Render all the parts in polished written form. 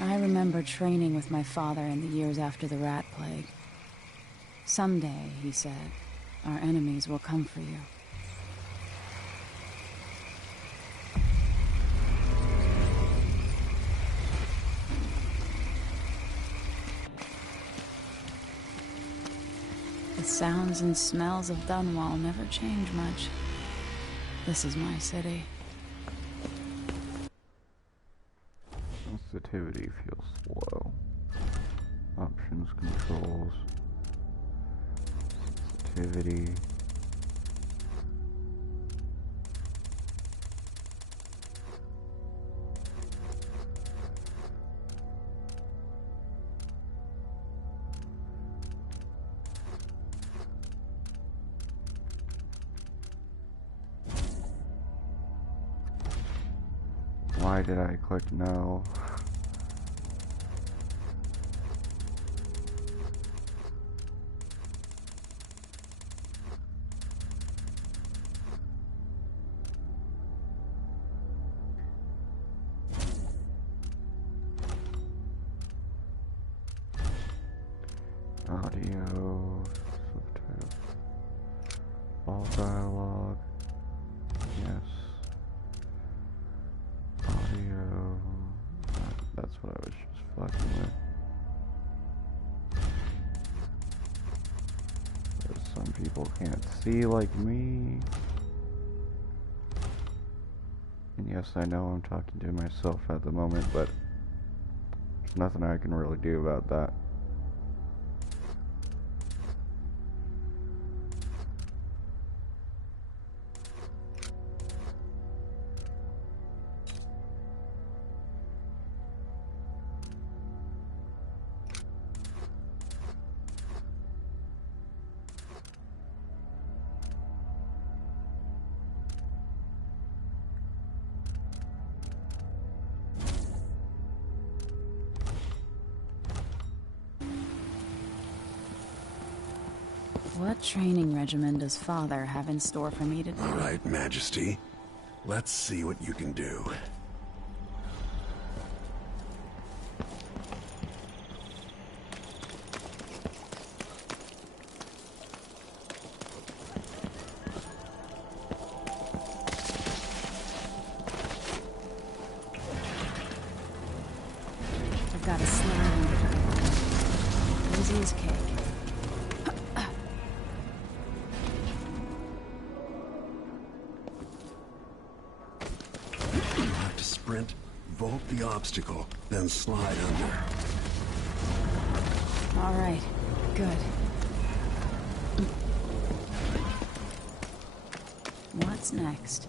I remember training with my father in the years after the rat plague. Someday, he said, our enemies will come for you. The sounds and smells of Dunwall never change much. This is my city. Sensitivity feels low. Options, controls, sensitivity. Why did I click no? Audio, subtitles, all dialogue, yes. Audio, that's what I was just fucking with. Because some people can't see like me. And yes, I know I'm talking to myself at the moment, but there's nothing I can really do about that. What training regimen does Father have in store for me today? All right, Majesty. Let's see what you can do. I've got a slide. Easy as cake. Sprint, vault the obstacle, then slide under. All right, good. What's next?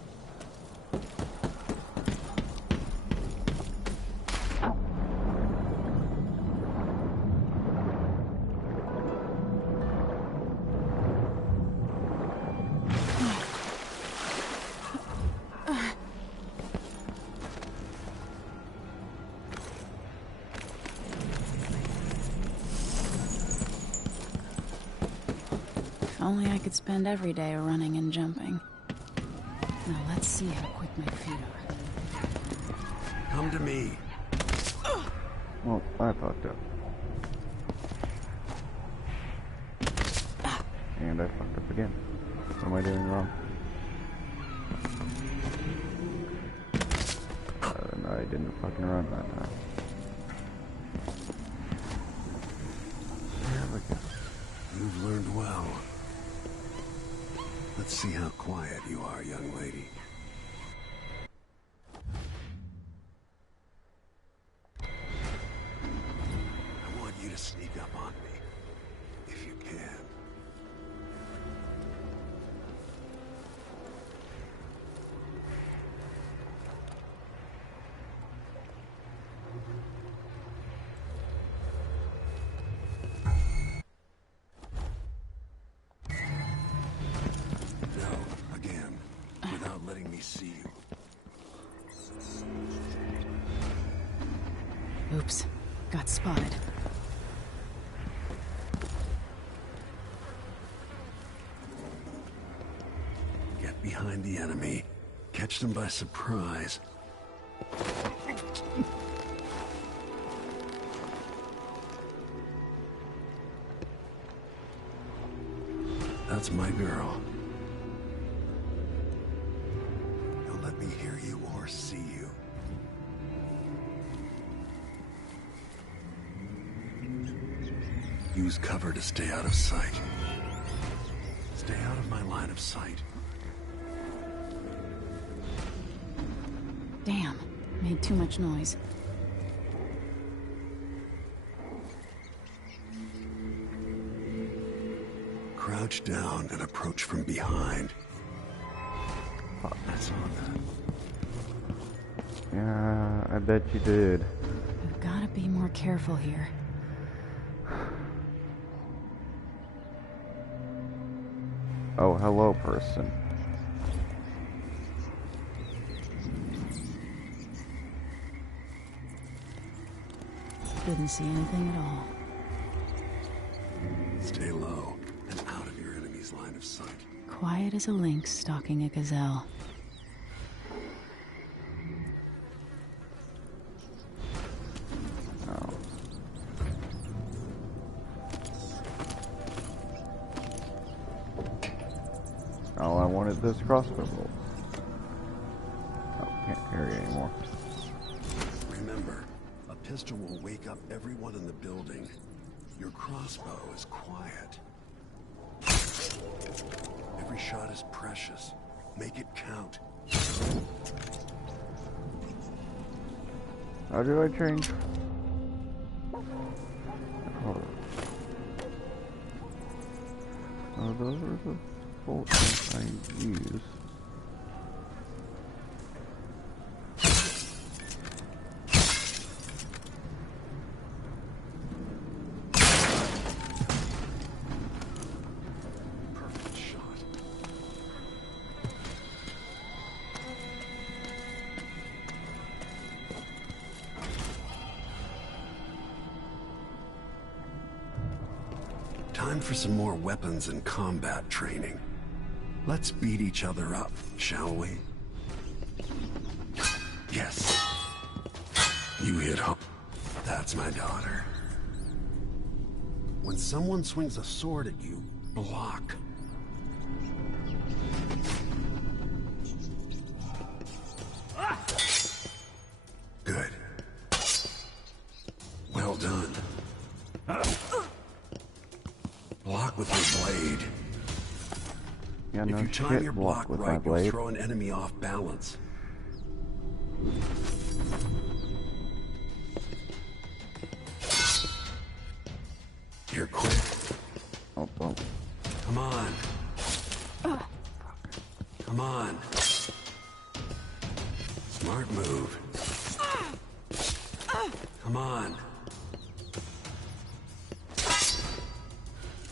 If only I could spend every day running and jumping. Now let's see how quick my feet are. Come to me. Well, I fucked up. And I fucked up again. What am I doing wrong? No, I didn't fucking run that time. There we go. You've learned well. Let's see how quiet you are, young lady. I want you to sneak up on me, if you can. Letting me see you. Oops, got spotted. Get behind the enemy. Catch them by surprise. That's my girl. Don't let me hear you or see you. Use cover to stay out of sight. Stay out of my line of sight. Damn, made too much noise. Crouch down and approach from behind. I saw that. Yeah, I bet you did. I've gotta be more careful here. Oh, hello, person. Didn't see anything at all. Stay low and out of your enemy's line of sight. Quiet as a lynx stalking a gazelle. Oh. Oh, I wanted this crossbow bolt. Oh, can't carry it anymore. Remember, a pistol will wake up everyone in the building. Your crossbow is quiet. Every shot is precious. Make it count. How do I change? Oh, those are the bolts I use. Perfect shot. Time for some more weapons and combat training. Let's beat each other up, shall we? Yes. You hit home. That's my daughter. When someone swings a sword at you, block. Good. Well done. Block with your blade. Yeah, no If you time shit, your block block with my right, you'll blade. throw an enemy off balance. You're quick. Oh, oh. Come on. Come on. Smart move. Come on.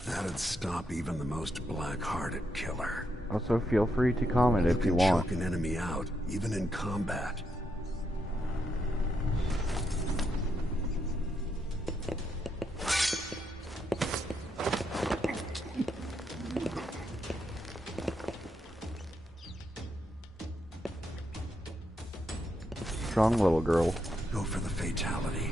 That'd stop even the most black-hearted killer. Also, feel free to comment if you can want. choke an enemy out, even in combat. Strong little girl. Go for the fatality.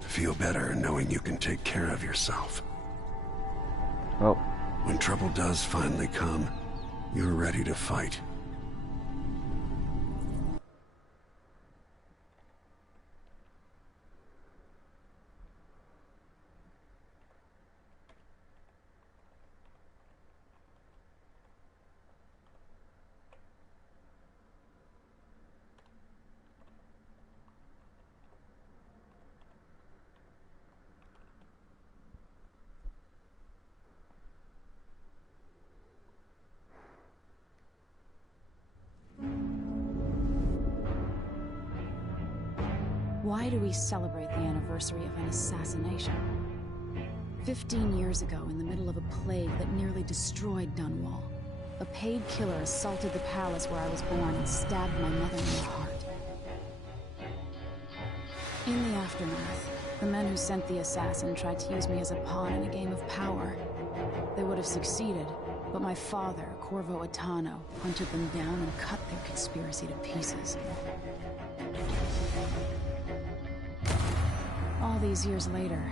Feel better knowing you can take care of yourself. Oh, When trouble does finally come, you're ready to fight. Why do we celebrate the anniversary of an assassination? 15 years ago, in the middle of a plague that nearly destroyed Dunwall, a paid killer assaulted the palace where I was born and stabbed my mother in the heart. In the aftermath, the men who sent the assassin tried to use me as a pawn in a game of power. They would have succeeded But my father, Corvo Attano, hunted them down and cut their conspiracy to pieces. All these years later,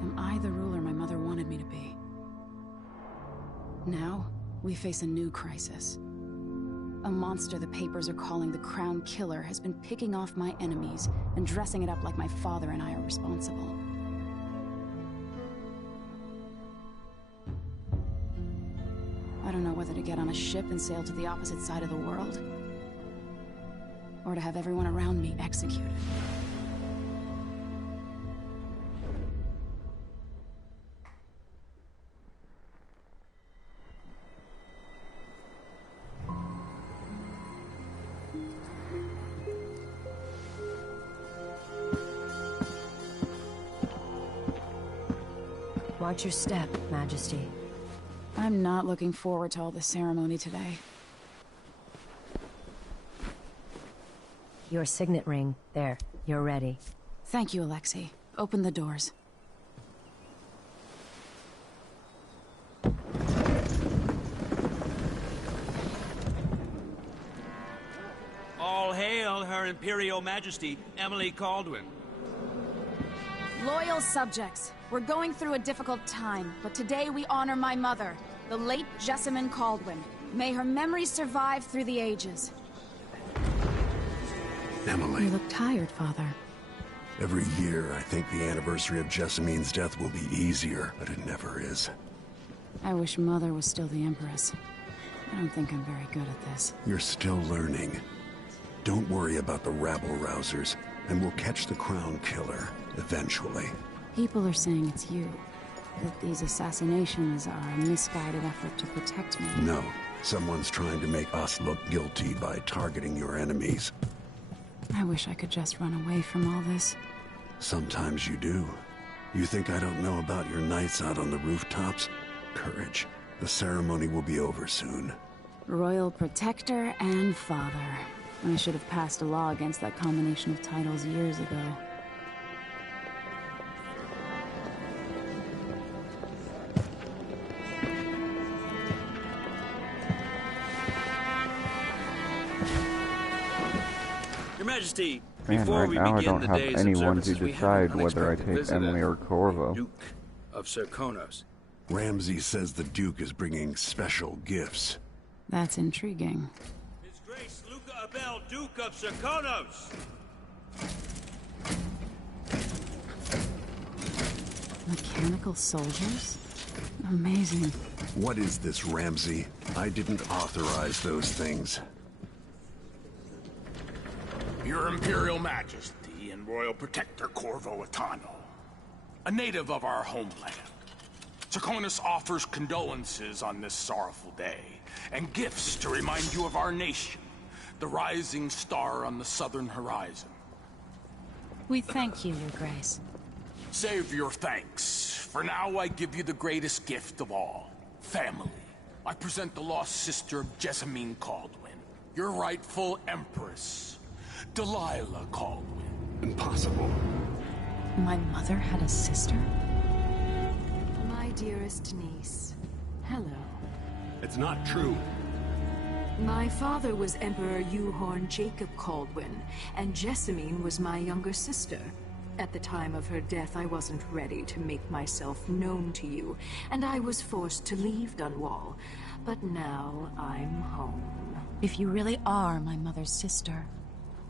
am I the ruler my mother wanted me to be? Now, we face a new crisis. A monster the papers are calling the Crown Killer has been picking off my enemies and dressing it up like my father and I are responsible. I don't know whether to get on a ship and sail to the opposite side of the world, or to have everyone around me executed. Watch your step, Majesty. I'm not looking forward to all the ceremony today. Your signet ring. There, you're ready. Thank you, Alexei. Open the doors. All hail Her Imperial Majesty, Emily Caldwin. Loyal subjects, we're going through a difficult time, but today we honor my mother, the late Jessamine Caldwin. May her memory survive through the ages. Emily. You look tired, Father. Every year, I think the anniversary of Jessamine's death will be easier, but it never is. I wish Mother was still the Empress. I don't think I'm very good at this. You're still learning. Don't worry about the rabble-rousers, and we'll catch the Crown Killer, eventually. People are saying it's you. That these assassinations are a misguided effort to protect me. No. Someone's trying to make us look guilty by targeting your enemies. I wish I could just run away from all this. Sometimes you do. You think I don't know about your nights out on the rooftops? Courage. The ceremony will be over soon. Royal Protector and Father. I should have passed a law against that combination of titles years ago. Your Majesty, Man, before right we now I begin don't the have day's anyone to observances, we have an decide whether I unexpected take visitor, Emily or Corvo. Duke of Serkonos. Ramsey says the Duke is bringing special gifts. That's intriguing. His Grace Luca Abel, Duke of Serkonos. Mechanical soldiers? Amazing. What is this, Ramsey? I didn't authorize those things. Your Imperial Majesty and Royal Protector Corvo Attano, a native of our homeland. Serkonos offers condolences on this sorrowful day, and gifts to remind you of our nation, the rising star on the southern horizon. We thank you, Your Grace. Save your thanks. For now, I give you the greatest gift of all, family. I present the lost sister of Jessamine Caldwin, your rightful Empress, Delilah Caldwin. Impossible. My mother had a sister? My dearest niece, hello. It's not true. My father was Emperor Euhorn Jacob Caldwin, and Jessamine was my younger sister. At the time of her death, I wasn't ready to make myself known to you, and I was forced to leave Dunwall. But now I'm home. If you really are my mother's sister,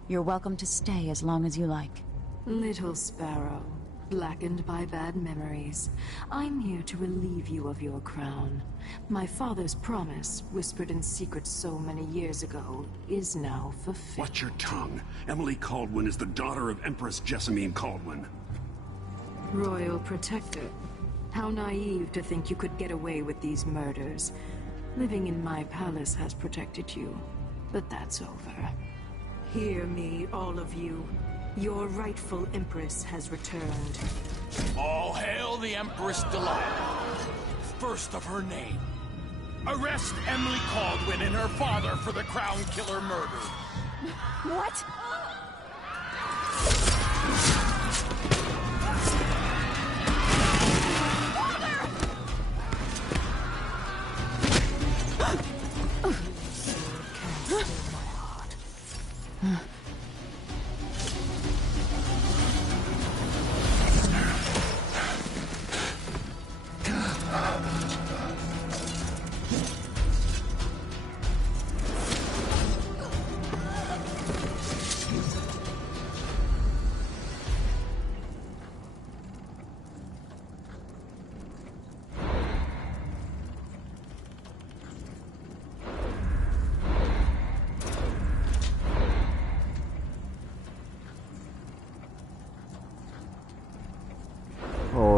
you're welcome to stay as long as you like. Little sparrow, blackened by bad memories, I'm here to relieve you of your crown. My father's promise, whispered in secret so many years ago, is now fulfilled. Watch your tongue. Emily Caldwin is the daughter of Empress Jessamine Caldwin. Royal Protector, how naive to think you could get away with these murders. Living in my palace has protected you, but that's over. Hear me, all of you. Your rightful Empress has returned. All hail the Empress Delilah, first of her name. Arrest Emily Caldwin and her father for the Crown Killer murder. What?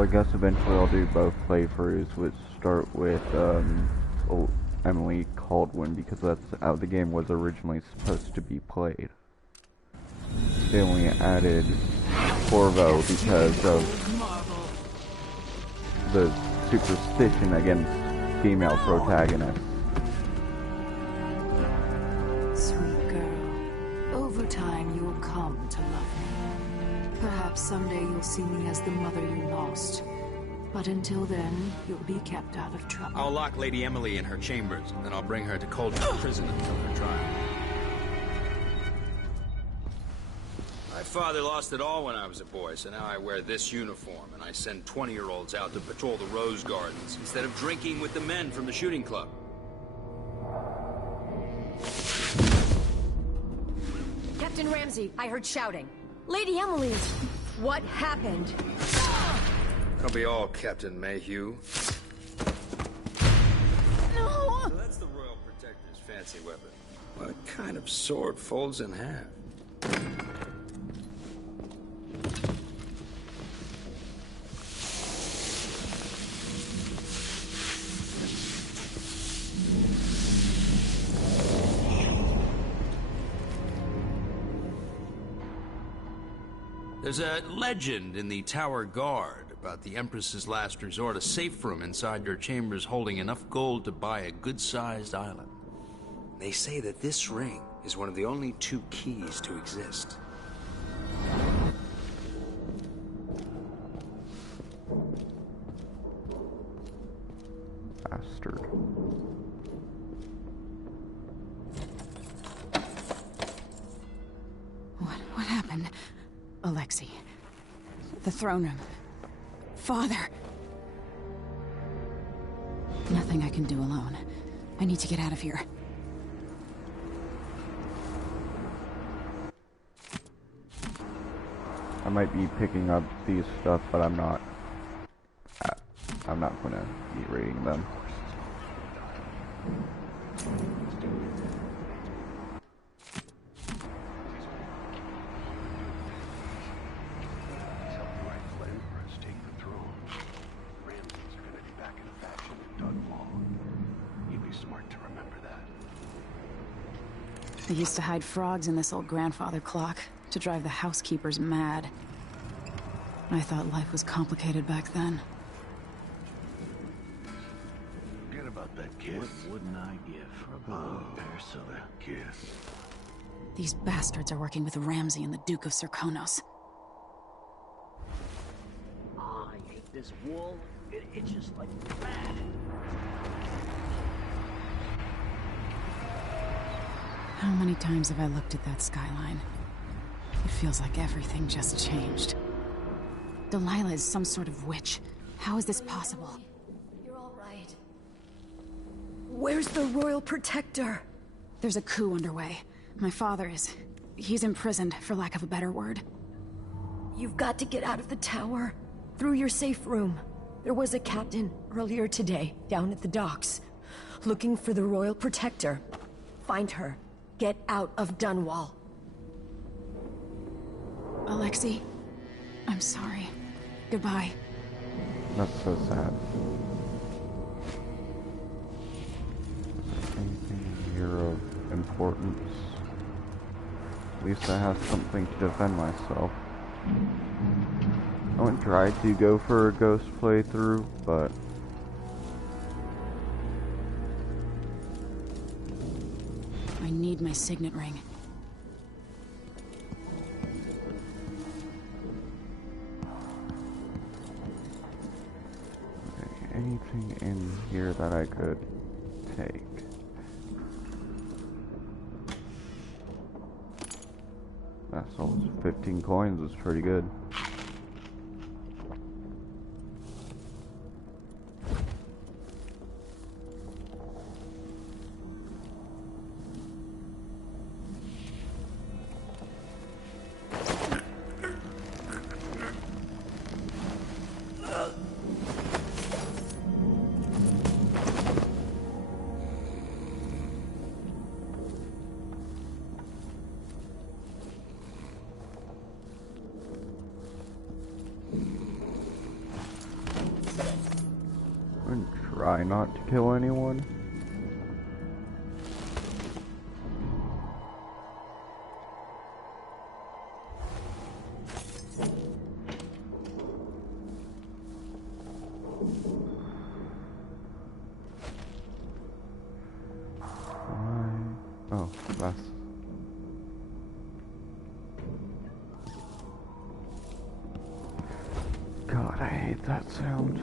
I guess eventually I'll do both playthroughs, which start with Emily Caldwin, because that's how the game was originally supposed to be played. They only added Corvo because of the superstition against female protagonists. Sweet girl, over time you'll come to love me. Perhaps someday you'll see me as the mother you lost. But until then, you'll be kept out of trouble. I'll lock Lady Emily in her chambers, and then I'll bring her to Coldman Prison until her trial. My father lost it all when I was a boy, so now I wear this uniform, and I send 20-year-olds out to patrol the Rose Gardens instead of drinking with the men from the shooting club. Captain Ramsey, I heard shouting. Lady Emily is... What happened? I'll be all, Captain Mayhew. No! So that's the Royal Protector's fancy weapon. What kind of sword folds in half? There's a legend in the Tower Guard about the Empress's last resort, a safe room inside your chambers holding enough gold to buy a good-sized island. They say that this ring is one of the only 2 keys to exist. Bastard. What happened? Alexei. The throne room. Father. Nothing I can do alone. I need to get out of here. I might be picking up these stuff, but I'm not gonna be reading them. They used to hide frogs in this old grandfather clock to drive the housekeepers mad. I thought life was complicated back then. Forget about that kiss. What wouldn't I give for a parcel of that kiss? These bastards are working with Ramsey and the Duke of Serkonos. I hate this wool. It's just like mad. How many times have I looked at that skyline? It feels like everything just changed. Delilah is some sort of witch. How is this possible? You're all right. Where's the Royal Protector? There's a coup underway. My father is... he's imprisoned, for lack of a better word. You've got to get out of the tower. Through your safe room. There was a captain earlier today, down at the docks. Looking for the Royal Protector. Find her. Get out of Dunwall. Alexei, I'm sorry. Goodbye. That's so sad. Is there anything here of importance? At least I have something to defend myself. I wouldn't try to go for a ghost playthrough, but... I need my signet ring. Okay, anything in here that I could take? That's all. 15 coins is pretty good. try not to kill anyone. Oh, that's... God, I hate that sound.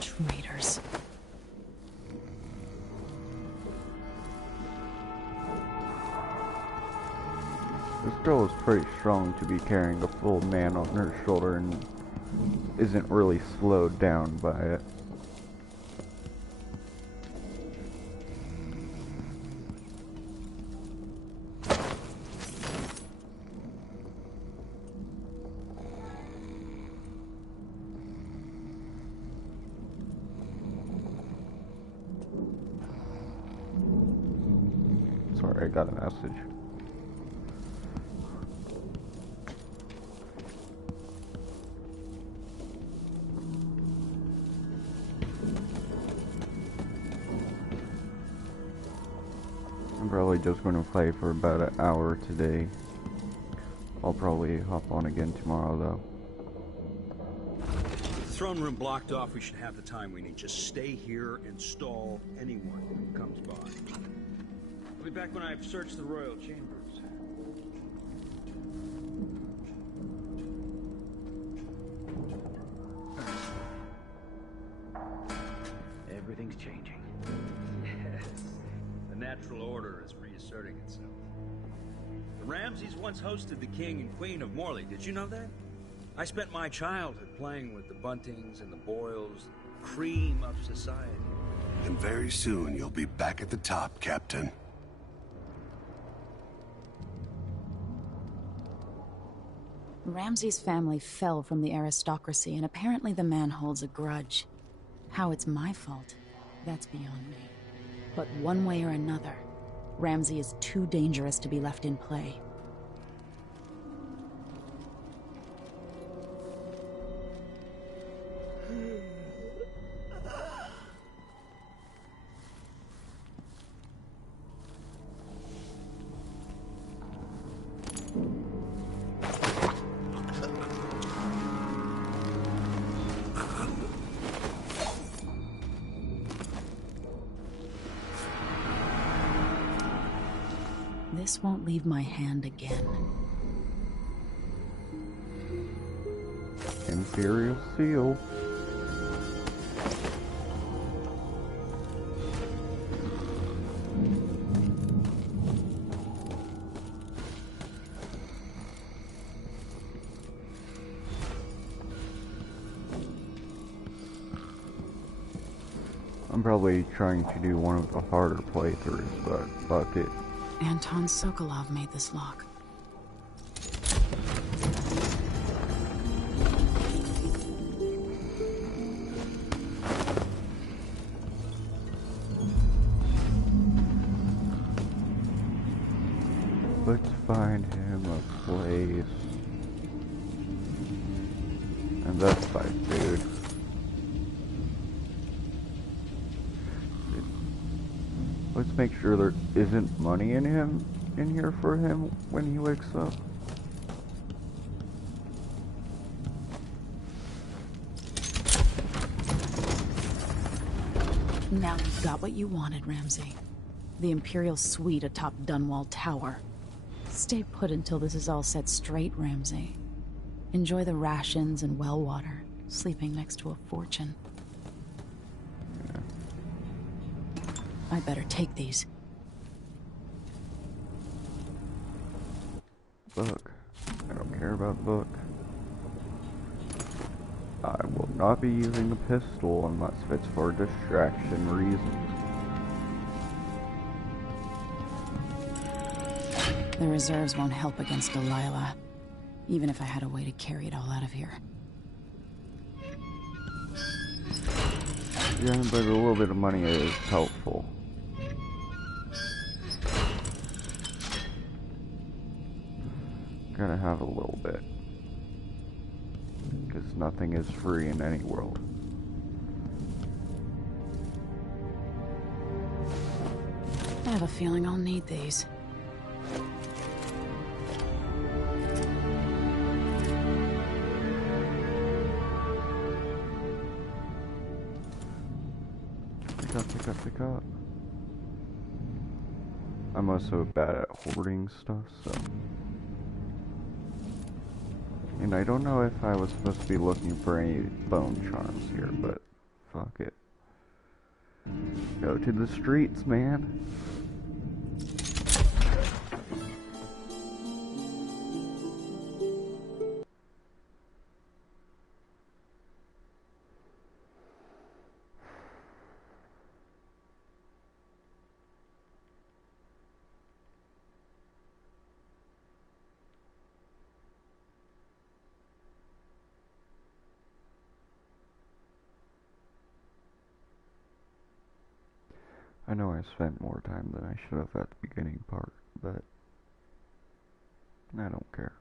Traitors. This girl is pretty strong to be carrying a full man on her shoulder and isn't really slowed down by it. Sorry, I got a message. I'm probably just going to play for about an hour today. I'll probably hop on again tomorrow though. The throne room blocked off, we should have the time we need. Just stay here and stall anyone who comes by. I'll be back when I've searched the royal chambers. Everything's changing. Yes. The natural order is reasserting itself. The Ramseys once hosted the king and queen of Morley. Did you know that? I spent my childhood playing with the Buntings and the Boyles, the cream of society. And very soon you'll be back at the top, Captain. Ramsay's family fell from the aristocracy, and apparently the man holds a grudge. How it's my fault, that's beyond me. But one way or another, Ramsay is too dangerous to be left in play. This won't leave my hand again. Imperial seal. I'm probably trying to do one of the harder playthroughs, but fuck it. Anton Sokolov made this lock. Let's find him a place. And that's fight, dude. Let's make sure there isn't money in here for him when he wakes up. Now you've got what you wanted, Ramsay. The Imperial suite atop Dunwall Tower. Stay put until this is all set straight, Ramsay. Enjoy the rations and well water, sleeping next to a fortune. I better take these. Book. I don't care about book. I will not be using the pistol unless it's for distraction reasons. The reserves won't help against Delilah, even if I had a way to carry it all out of here. Yeah, but a little bit of money is helpful. Gotta have a little bit. Because nothing is free in any world. I have a feeling I'll need these. Pick up. I'm also bad at hoarding stuff, so... And I don't know if I was supposed to be looking for any bone charms here, but... fuck it. Go to the streets, man. I know I spent more time than I should have at the beginning part, but I don't care.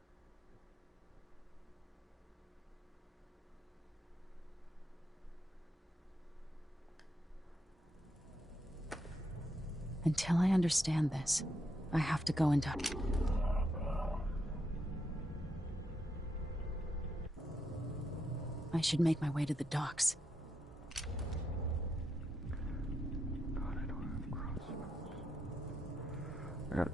Until I understand this, I have to go into... I should make my way to the docks. God, I don't have crossbows. I got...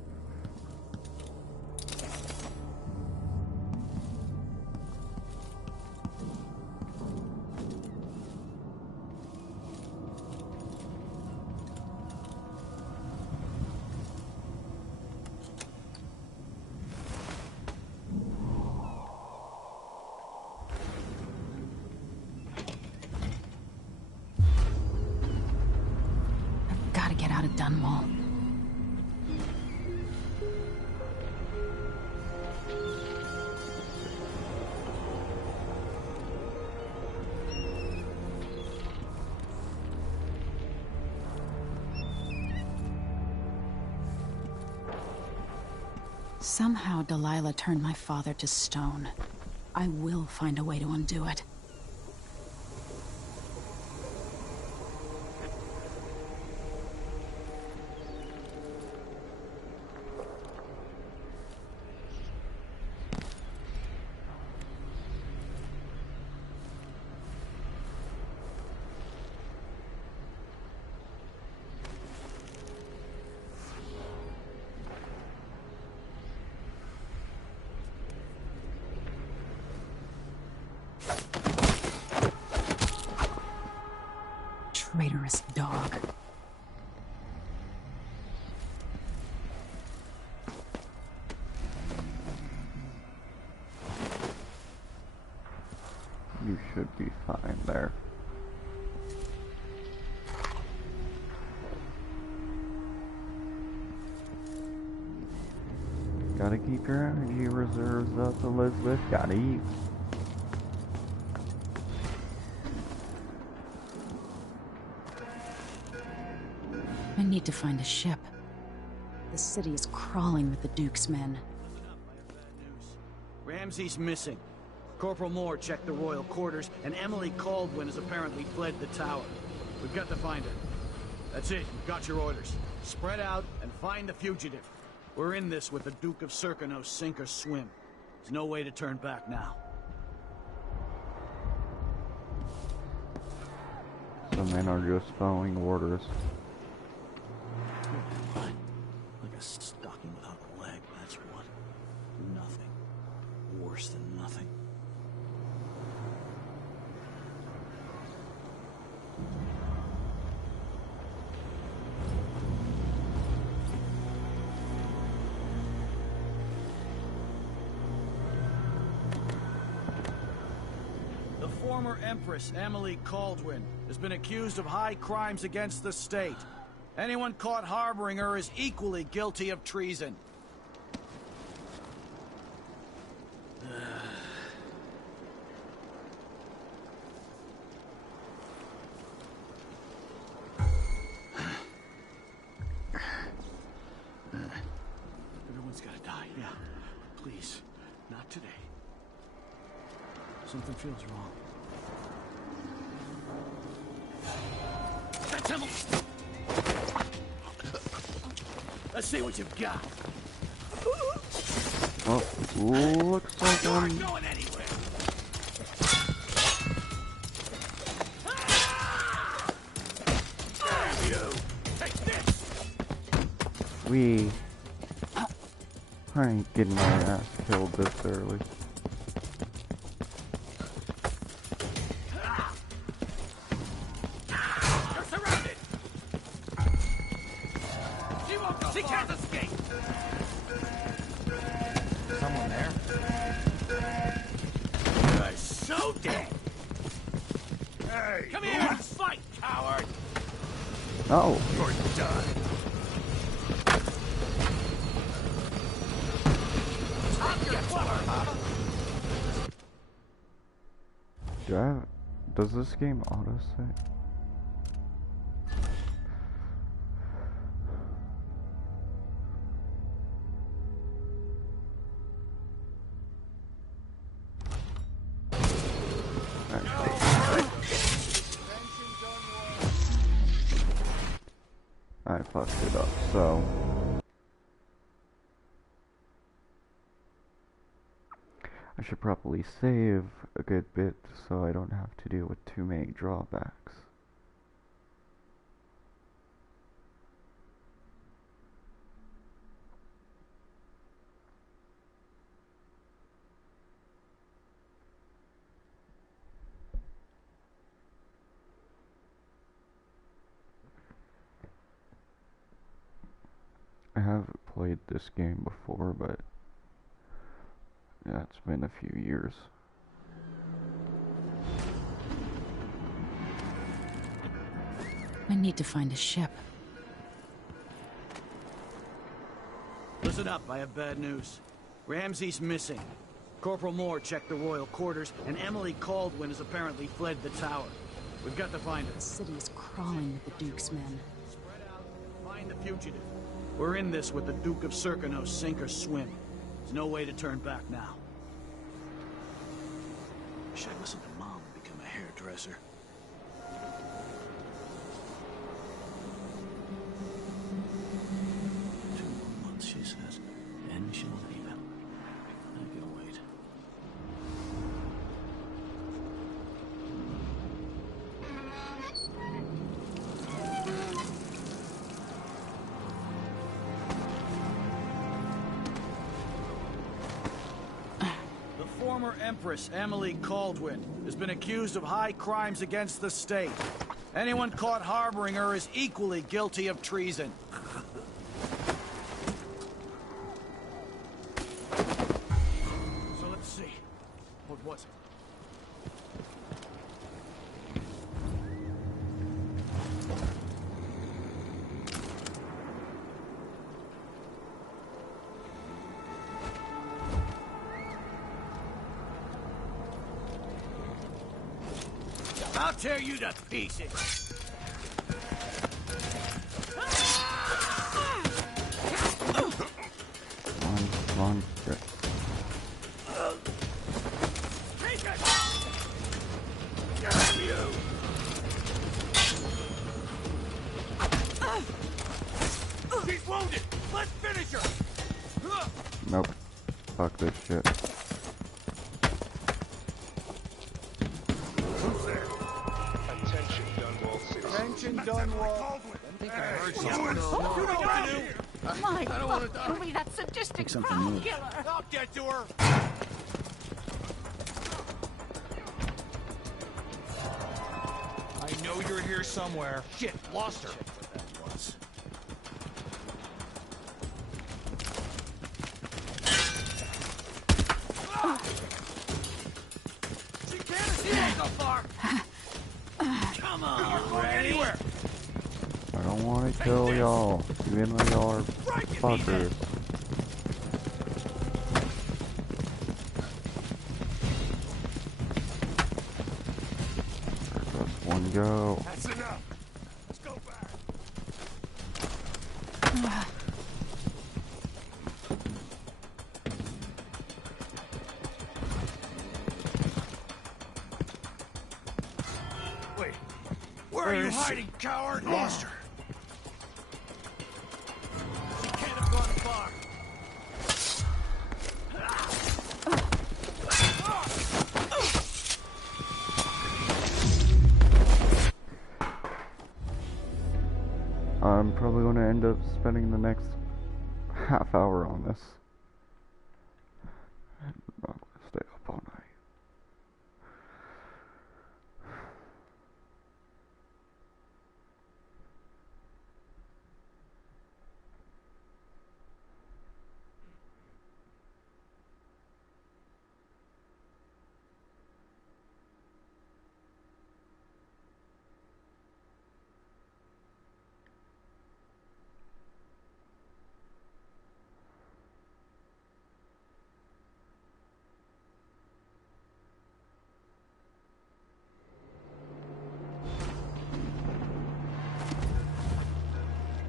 Gotta get out of Dunwall. Somehow Delilah turned my father to stone. I will find a way to undo it. Traitorous dog. You should be fine there. Gotta keep your energy reserves up, Elizabeth. Gotta eat. I need to find a ship. The city is crawling with the Duke's men. Ramsey's missing. Corporal Moore checked the royal quarters, and Emily Caldwin has apparently fled the tower. We've got to find her. That's it. You've got your orders. Spread out and find the fugitive. We're in this with the Duke of Serkino, sink or swim. There's no way to turn back now. The men are just following orders. Like a stocking without a leg, that's what. Nothing. Worse than nothing. former Empress Emily Caldwin has been accused of high crimes against the state. Anyone caught harboring her is equally guilty of treason. Everyone's gotta die, yeah. Please, not today. Something feels wrong. That's him! Let's see what you've got. Well, looks like You aren't going anywhere. Damn you! Take this! I ain't getting my ass killed this early. You're surrounded! She can't escape! Someone there? You're so dead! Hey! Come here and fight, coward! Oh. You're done. Does this game auto-save? I fucked it up, so... I should probably save a good bit so I don't have to deal with too many drawbacks. I have played this game before, but yeah, it's been a few years. I need to find a ship. Listen up, I have bad news. Ramsey's missing. Corporal Moore checked the royal quarters, and Emily Caldwin has apparently fled the tower. We've got to find her. The city is crawling with the Duke's men. Spread out, find the fugitive. We're in this with the Duke of Serkonos, sink or swim. There's no way to turn back now. Wish I listened to Mom and become a hairdresser. 2 more months, she says. Then she'll leave him. I can wait. The former Empress Emily Caldwin has been accused of high crimes against the state. Anyone caught harboring her is equally guilty of treason. So let's see. What was it? I'll tear you to pieces! Come on, shit. Take it! Damn you! She's wounded! Let's finish her! Nope. Fuck this shit. Attention, Dunwall. I think I heard You something. know what to do! My I don't want to die. Who be that sadistic Take something prom new. killer? I'll get to her! I know you're here somewhere. Shit, lost her. Check what that was. She can't escape! go far. Come on. You're going anywhere. I don't want to kill y'all, even though y'all are fuckers. Let's one go. That's enough. Let's go back. Wait, where are you hiding, coward? Lost her. She can't have gone far. I'm probably going to end up spending the next half hour on this. I'm not going to stay up all night.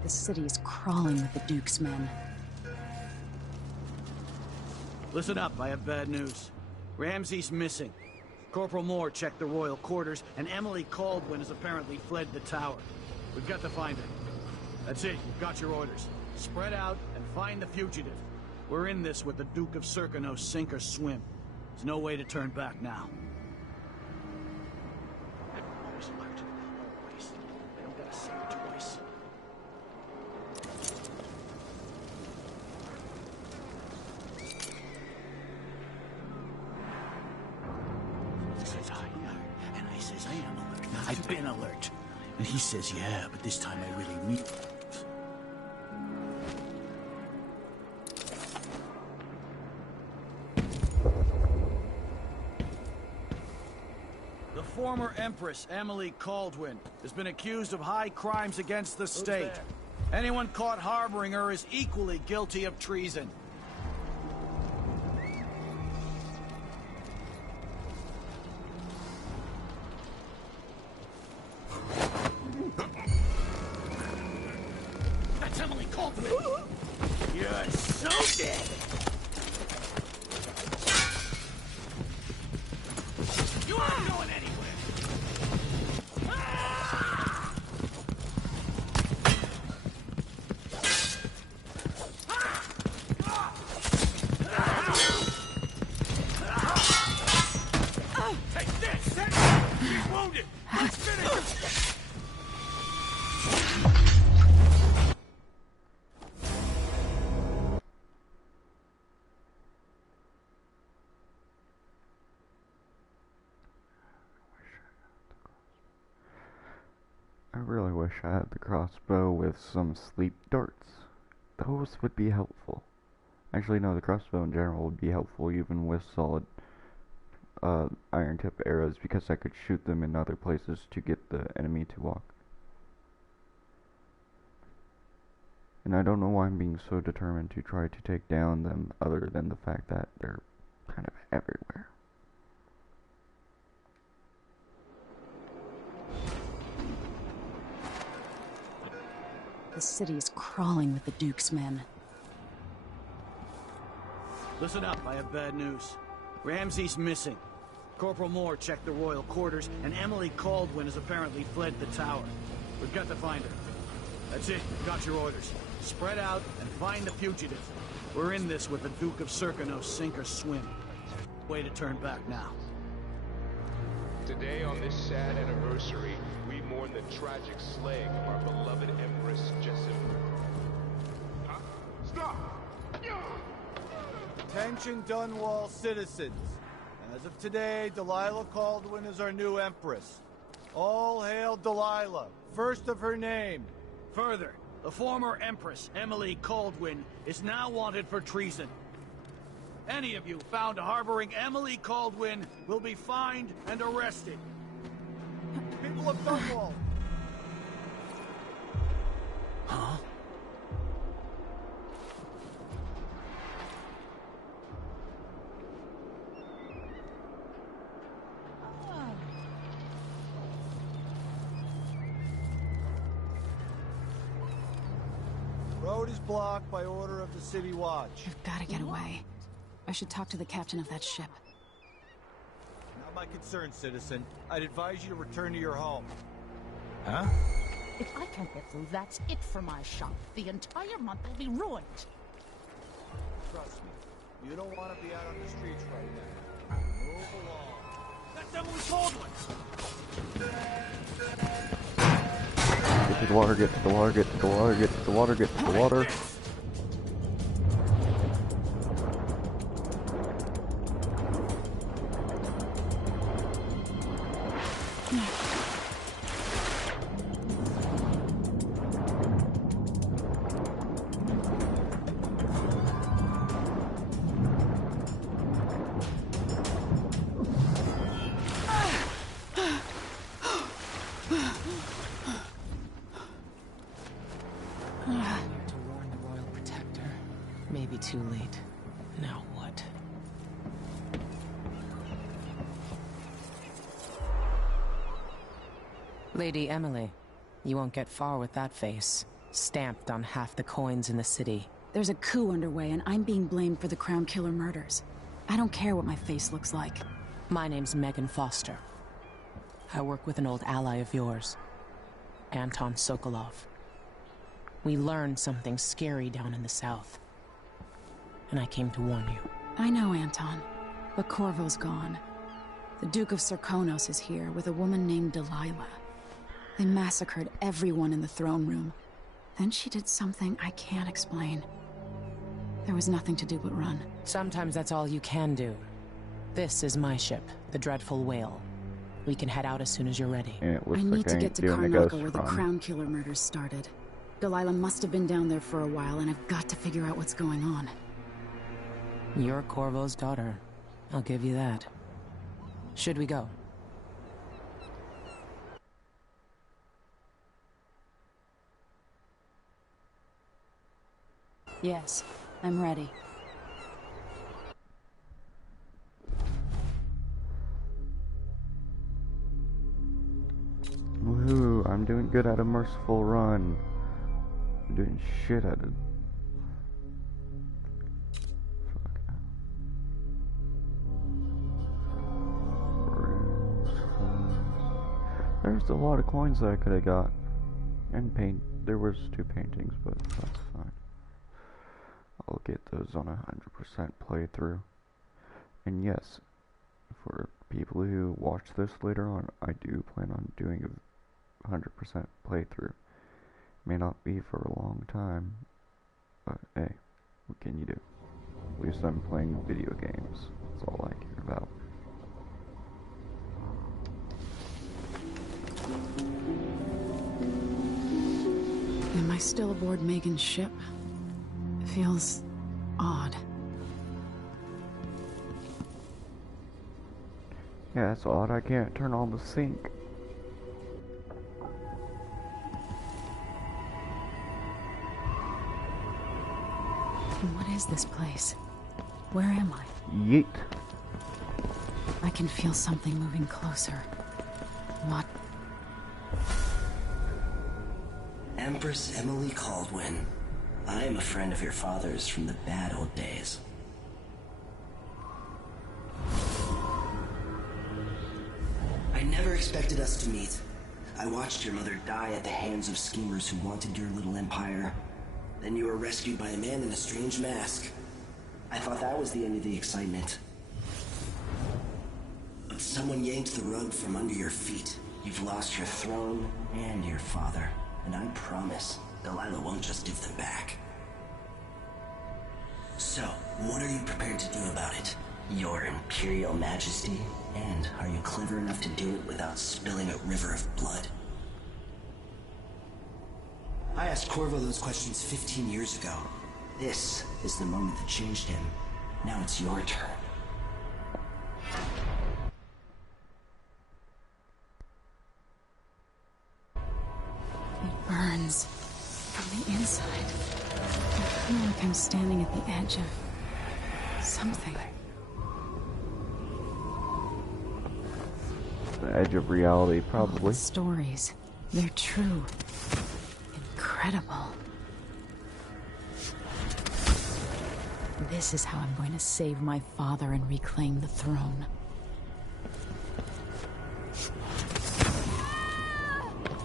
The city is crawling with the Duke's men. Listen up, I have bad news. Ramsey's missing. Corporal Moore checked the royal quarters, and Emily Caldwin has apparently fled the tower. We've got to find her. That's it, you've got your orders. Spread out and find the fugitive. We're in this with the Duke of Serkonos, sink or swim. There's no way to turn back now. Always alert. Always. They don't gotta say it twice. Says and I says I am alert. I've been alert. And he says, yeah, but this time I really mean it. The former Empress, Emily Caldwin, has been accused of high crimes against the state. Anyone caught harboring her is equally guilty of treason. That's Emily Caldwin. You're so dead. You aren't going anywhere. Take this. He's wounded. Let's finish him. I really wish I had the crossbow with some sleep darts. Those would be helpful. Actually, no, the crossbow in general would be helpful even with solid iron tip arrows because I could shoot them in other places to get the enemy to walk. And I don't know why I'm being so determined to try to take down them other than the fact that they're kind of everywhere. The city is crawling with the Duke's men. Listen up, I have bad news. Ramsey's missing. Corporal Moore checked the royal quarters, and Emily Caldwin has apparently fled the tower. We've got to find her. That's it, you've got your orders. Spread out and find the fugitive. We're in this with the Duke of Serkonos, sink or swim. Way to turn back now. Today, on this sad anniversary, we mourn the tragic slaying of our beloved Empress Jessamine. Huh? Stop! Attention Dunwall citizens. As of today, Delilah Caldwin is our new Empress. All hail Delilah, first of her name. Further, the former Empress, Emily Caldwin, is now wanted for treason. Any of you found harboring Emily Caldwin will be fined and arrested. People of Dunwall! Huh? Road is blocked by order of the City Watch. You've got to get away. I should talk to the captain of that ship. Not my concern, citizen. I'd advise you to return to your home. Huh? If I can't get through, that's it for my shop. The entire month will be ruined. Trust me, you don't want to be out on the streets right now. Move along. That's Emily Caldwin! Get to the water, get to the water, get to the water, get to the water, get to the water. To warn the Royal Protector. Maybe too late. Now what? Lady Emily, you won't get far with that face. Stamped on half the coins in the city. There's a coup underway, and I'm being blamed for the Crown Killer murders. I don't care what my face looks like. My name's Megan Foster. I work with an old ally of yours, Anton Sokolov. We learned something scary down in the south, and I came to warn you. I know, Anton, but Corvo's gone. The Duke of Serkonos is here with a woman named Delilah. They massacred everyone in the throne room. Then she did something I can't explain. There was nothing to do but run. Sometimes that's all you can do. This is my ship, the Dreadful Whale. We can head out as soon as you're ready. I need to get to Karnaca where the Crown Killer murders started. Delilah must have been down there for a while, and I've got to figure out what's going on. You're Corvo's daughter. I'll give you that. Should we go? Yes, I'm ready. Woohoo, I'm doing good at a merciful run. I'm doing shit at it. Fuck. There's a lot of coins that I could have got. And paint. There was 2 paintings, but that's fine. I'll get those on 100% playthrough. And yes, for people who watch this later on, I do plan on doing a 100% playthrough. May not be for a long time, but hey, what can you do? At least I'm playing video games. That's all I care about. Am I still aboard Megan's ship? It feels odd. Yeah, that's odd. I can't turn on the sink. What is this place? Where am I? Yeet. I can feel something moving closer. What? Empress Emily Caldwin. I am a friend of your father's from the bad old days. I never expected us to meet. I watched your mother die at the hands of schemers who wanted your little empire. Then you were rescued by a man in a strange mask. I thought that was the end of the excitement. But someone yanked the rug from under your feet. You've lost your throne and your father. And I promise, Delilah won't just give them back. So, what are you prepared to do about it? Your Imperial Majesty? And are you clever enough to do it without spilling a river of blood? I asked Corvo those questions 15 years ago. This is the moment that changed him. Now it's your turn. It burns from the inside. I feel like I'm standing at the edge of something. The edge of reality, probably. All the stories. They're true. Incredible. This is how I'm going to save my father and reclaim the throne.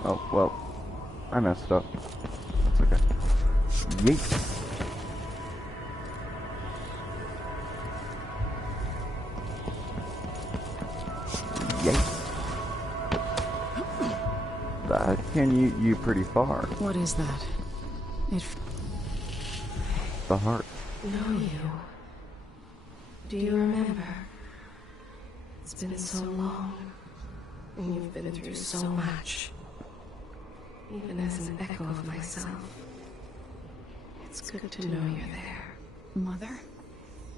Oh, well. I messed up. It's okay. Yeet. Yeet. That can you pretty far. What is that? The heart. Know you. Do you remember? It's been so long, and you've been through so much. Even as an echo of myself, it's good to know you're there. Mother?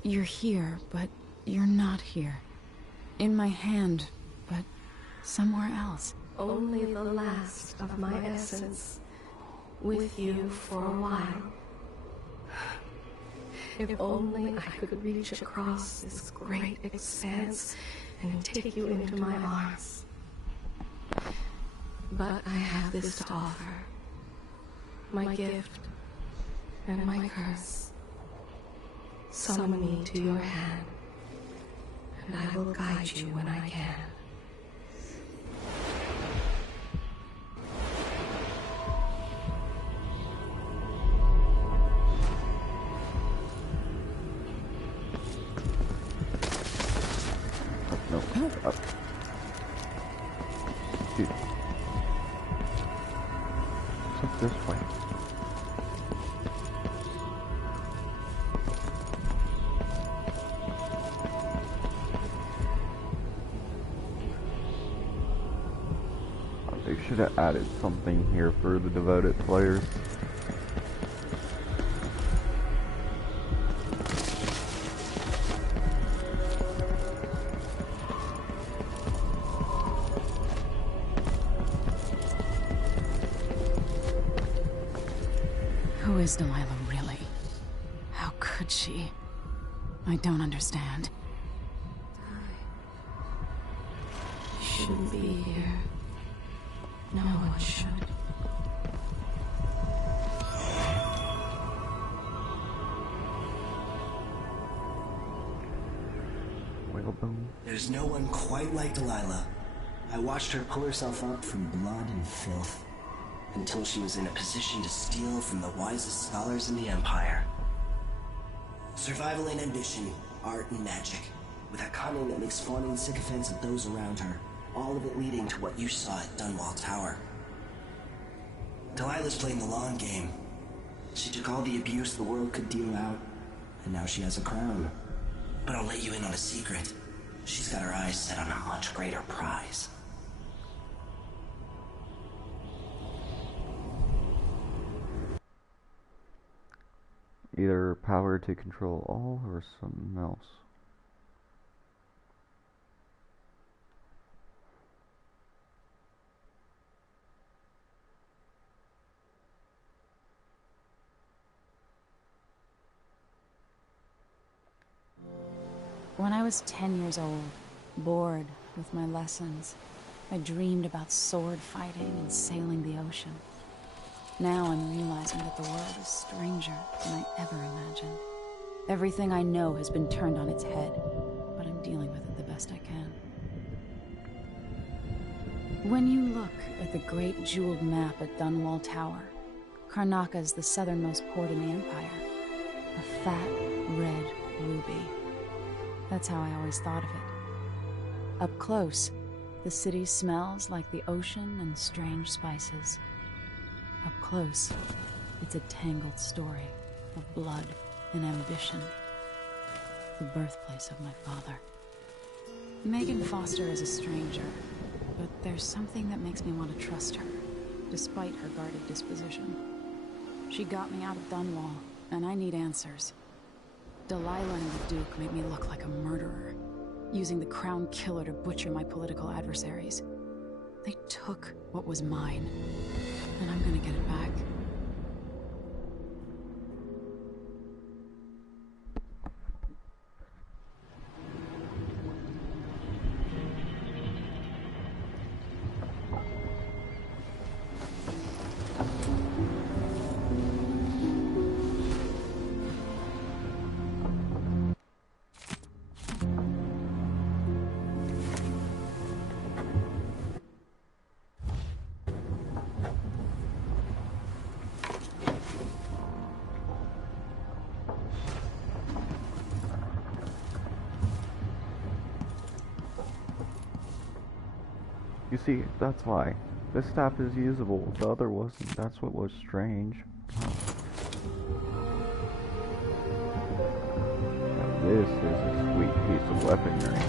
You're here, but you're not here. In my hand, but somewhere else. Only the last of my essence, with you for a while. If only I could reach across this great expanse and take you into my arms. But I have this to offer. My gift and my curse. Summon me to your hand, and I will guide you when I can. Up. Dude. What's this way? Oh, they should have added something here for the devoted players. Who is Delilah really? How could she? I don't understand. You shouldn't be here. No one should. Whalebone. There's no one quite like Delilah. I watched her pull herself up from blood and filth, until she was in a position to steal from the wisest scholars in the Empire. Survival and ambition, art and magic, with a cunning that makes fawning sycophants of those around her, all of it leading to what you saw at Dunwall Tower. Delilah's playing the long game. She took all the abuse the world could deal out, and now she has a crown. But I'll let you in on a secret. She's got her eyes set on a much greater prize. Either power to control all or something else. When I was 10 years old, bored with my lessons, I dreamed about sword fighting and sailing the ocean. Now I'm realizing that the world is stranger than I ever imagined. Everything I know has been turned on its head, but I'm dealing with it the best I can. When you look at the great jeweled map at Dunwall Tower, Karnaca is the southernmost port in the Empire. A fat, red ruby. That's how I always thought of it. Up close, the city smells like the ocean and strange spices. Up close, it's a tangled story of blood and ambition. The birthplace of my father. Megan Foster is a stranger, but there's something that makes me want to trust her, despite her guarded disposition. She got me out of Dunwall, and I need answers. Delilah and the Duke made me look like a murderer, using the Crown Killer to butcher my political adversaries. They took what was mine, and I'm gonna get it back. You see, that's why. This staff is usable, the other wasn't. That's what was strange. Now this is a sweet piece of weaponry.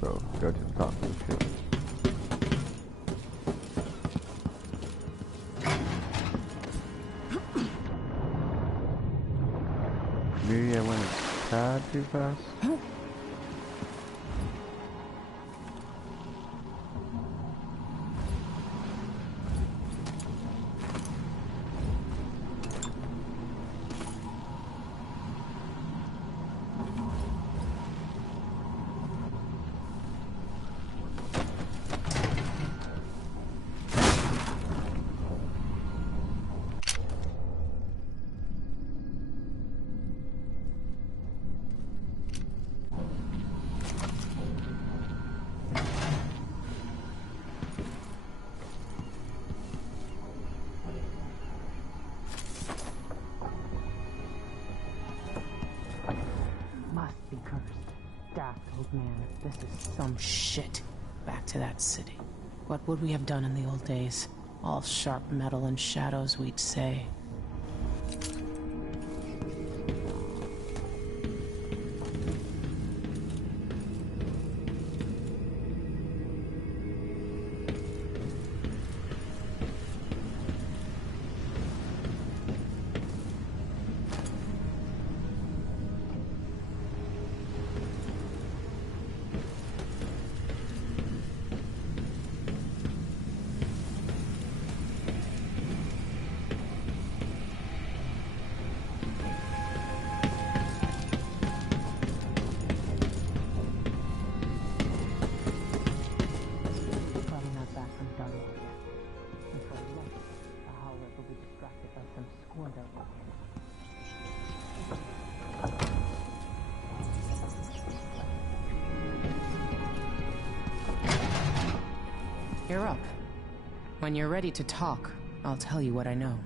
So, go to the top of the ship. Maybe I went a tad too fast? Must be cursed. Daft old man, if this is some shit. Back to that city. What would we have done in the old days? All sharp metal and shadows, we'd say. You're up. When you're ready to talk, I'll tell you what I know.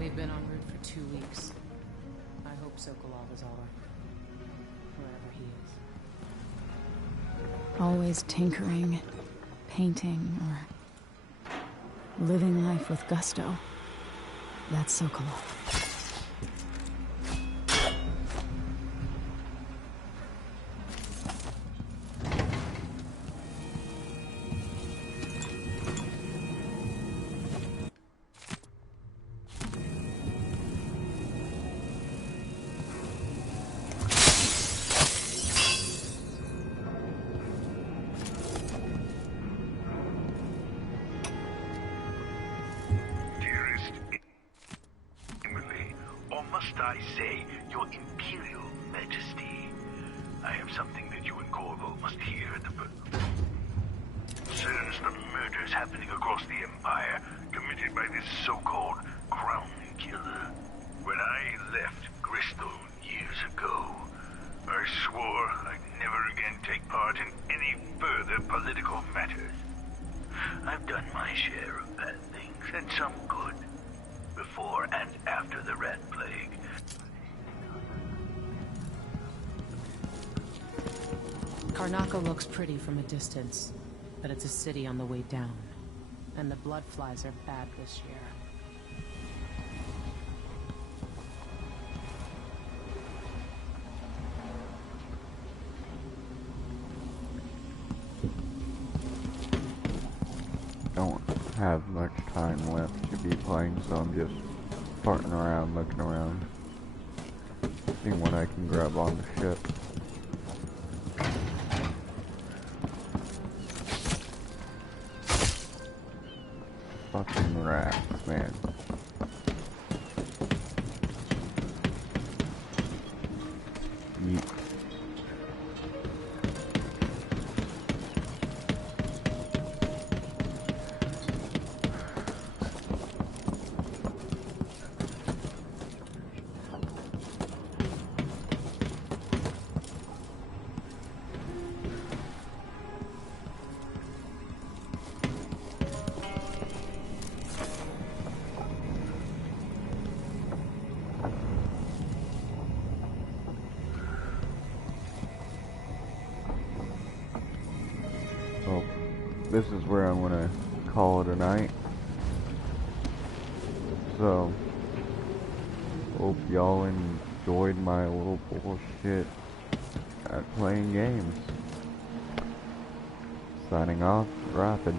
We've been en route for 2 weeks. I hope Sokolov is all right. Wherever he is. Always tinkering, painting, or living life with gusto. That's Sokolov. I say, Your Imperial Majesty, I have something that you and Corvo must hear. Concerns the murders happening across the Empire, committed by this so-called Crown Killer. When I left Gristone years ago, I swore I'd never again take part in any further political matters. I've done my share of bad things, and some good, before and after the Rat Plague. Karnaca looks pretty from a distance, but it's a city on the way down. And the blood flies are bad this year. Don't have much time left to be playing, so I'm just farting around, looking around, seeing what I can grab on the ship. Fucking rats, man. Yeet. Well, this is where I'm gonna call it a night. So, hope y'all enjoyed my little bullshit at playing games. Signing off, Rapid.